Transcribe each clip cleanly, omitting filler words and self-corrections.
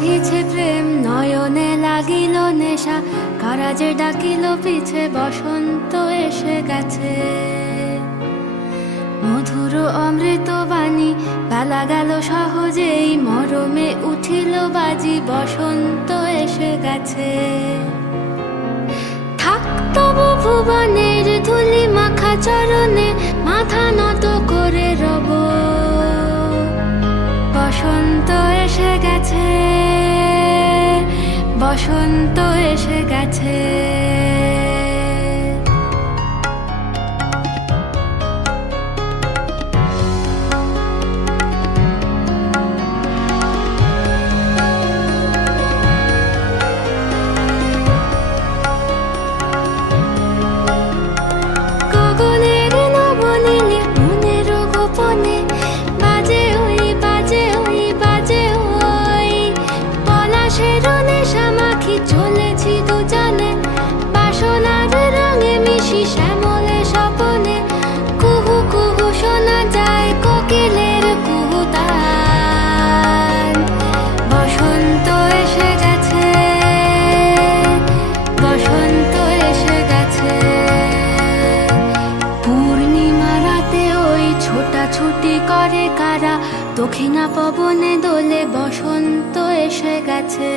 বহিছে প্রেম নয়নে লাগিল নেশা, কারাজে ডাকিল পিছে বসন্ত এসে গেছে। মধুর অমৃত বাণী বেলা গেল সহজেই, মরমে উঠিল বাজি বসন্ত এসে গেছে। থাক তবু ভুবনের ধুলি মাখা চরণে, মাথা নত করে রব। বসন্ত এসে গেছে, বসন্ত এসে গেছে। গগনের নবনীলে মনের গোপনে, বাজে ওই বাজে ওই বাজে ওই। পলাশের নেশা মাখি চলেছি দুজনে, বাসনার রঙে মিশি শ্যামলে স্বপনে। কুহু কুহু শোনা যায় কোকিলের কুহুতান। বসন্ত এসে গেছে, বসন্ত এসে গেছে। পূর্ণিমা রাতে ওই ছোটাছুটি করে কারা, দক্ষিণা পবনে দোলে বসন্ত এসে গেছে।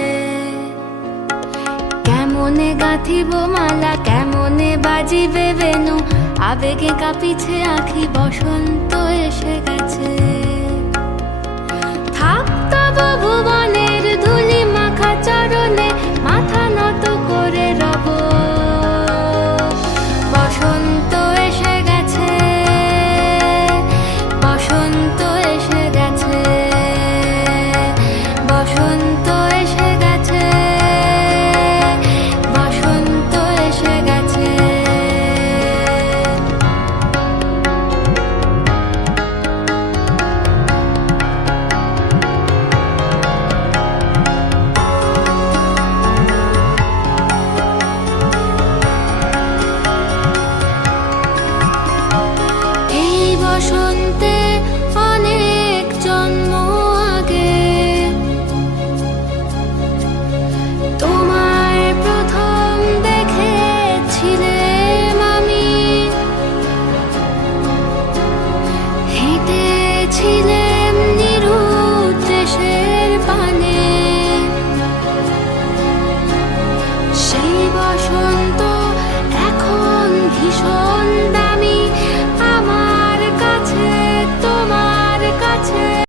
কেমনে গাঁথিব মালা, কেমনে বাজিবে বেনু, আবেগে কাঁপিছে আখি বসন্ত এসে গেছে। থাক তবু ভুবনে